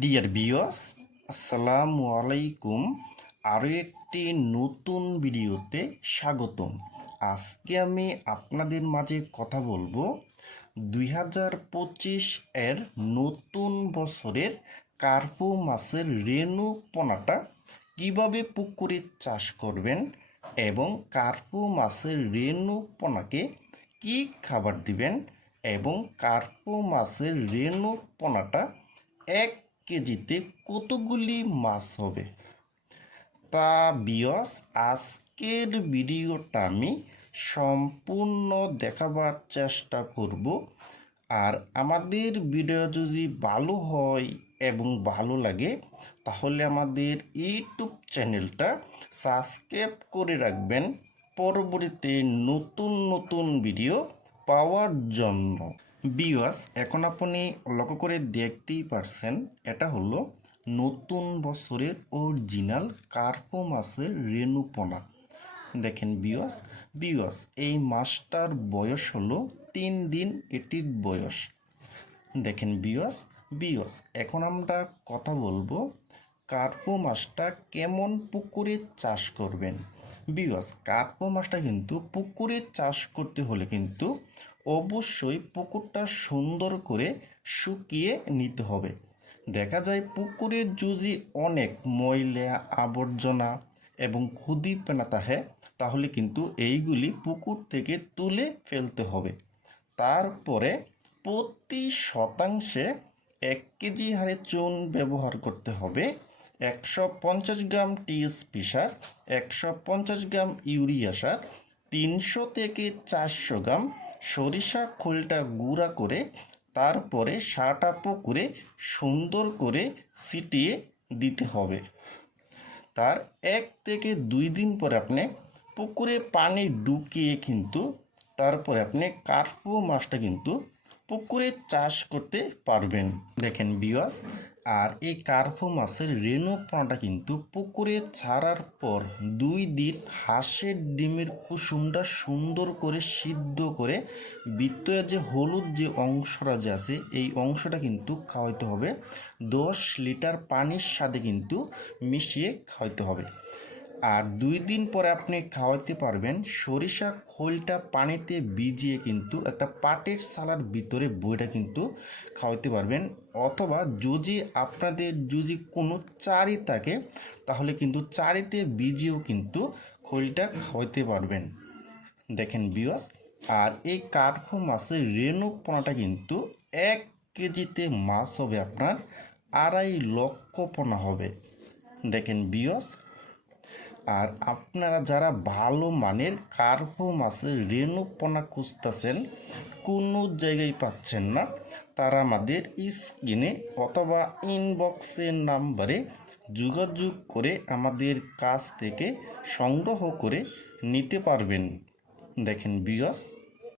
Dear viewers, আসসালামু আলাইকুম। আরও একটি নতুন ভিডিওতে স্বাগতম। আজকে আমি আপনাদের মাঝে কথা বলবো 2025 এর নতুন বছরের কার্পু মাছের রেণু পোনাটা কীভাবে পুকুরে চাষ করবেন এবং কার্পু মাছের রেণু পোনাকে কী খাবার দিবেন এবং কার্পু মাছের রেণু পোনাটা 1 কেজিতে কতগুলি মাছ হবে তা ভিউয়ার্স আজকের ভিডিওটা আমি সম্পূর্ণ দেখাবার চেষ্টা করব। আর আমাদের ভিডিও যদি ভালো হয় এবং ভালো লাগে তাহলে আমাদের ইউটিউব চ্যানেলটা সাবস্ক্রাইব করে রাখবেন পরবর্তীতে নতুন নতুন ভিডিও পাওয়ার জন্য। ভিউয়ার্স, এখন আপনি লক্ষ্য করে দেখতেই পারছেন এটা হলো নতুন বছরের অরিজিনাল কার্পো মাছের রেণু পোনা। দেখেন ভিউয়ার্স এই মাছটার বয়স হলো 3 দিন এটির বয়স। দেখেন ভিউয়ার্স এখন আমরা কথা বলবো কার্পো মাছটা কেমন পুকুরে চাষ করবেন। ভিউয়ার্স, কার্পো মাছটা কিন্তু পুকুরে চাষ করতে হলে কিন্তু অবশ্যই পুকুরটা সুন্দর করে শুকিয়ে নিতে হবে। দেখা যায় পুকুরে যদি অনেক ময়লা আবর্জনা এবং খুদি পেনা থাকে তাহলে কিন্তু এইগুলি পুকুর থেকে তুলে ফেলতে হবে। তারপরে প্রতি শতাংশে 1 কেজি হারে চুন ব্যবহার করতে হবে, 150 গ্রাম টিএসপি সার, 150 গ্রাম ইউরিয়া সার, 300 থেকে 400 গ্রাম সরিষা খোলটা গুঁড়া করে তারপরে সারটা পুকুরে সুন্দর করে ছিটিয়ে দিতে হবে। তার 1 থেকে 2 দিন পরে আপনি পুকুরে পানি ঢুকিয়ে কিন্তু তারপরে আপনি কার্পু মাছটা কিন্তু পুকুরে চাষ করতে পারবেন। দেখেন ভিউয়ার্স, আর এই কার্পু মাছের রেণু পোনাটা কিন্তু পুকুরে ছাড়ার পর 2 দিন হাঁসের ডিমের কুসুমটা সুন্দর করে সিদ্ধ করে ভিতরে যে হলুদ যে অংশটা যে আছে এই অংশটা কিন্তু খাওয়াইতে হবে। 10 লিটার পানির সাথে কিন্তু মিশিয়ে খাওয়াইতে হবে। আর 2 দিন পরে আপনি খাওয়াতে পারবেন সরিষা খোলটা পানিতে ভিজিয়ে কিন্তু একটা পাটের সালার ভিতরে বইটা কিন্তু খাওয়াতে পারবেন। অথবা যদি আপনাদের যদি কোনো চারি থাকে তাহলে কিন্তু চারিতে ভিজিয়েও কিন্তু খোলটা খাওয়াতে পারবেন। দেখেন ভিউয়ার্স, আর এই কার্পু মাছের রেণু পোনাটা কিন্তু 1 কেজিতে মাছ হবে আপনার 2.5 লক্ষ পোনা হবে। দেখেন ভিউয়ার্স, আর আপনারা যারা ভালো মানের কার্পু মাছের রেণু পোনা খুঁজতেছেন কোনো জায়গায় পাচ্ছেন না তারা আমাদের স্ক্রিনে অথবা ইনবক্সের নাম্বারে যোগাযোগ করে আমাদের কাছ থেকে সংগ্রহ করে নিতে পারবেন। দেখেন ভিউয়ার্স,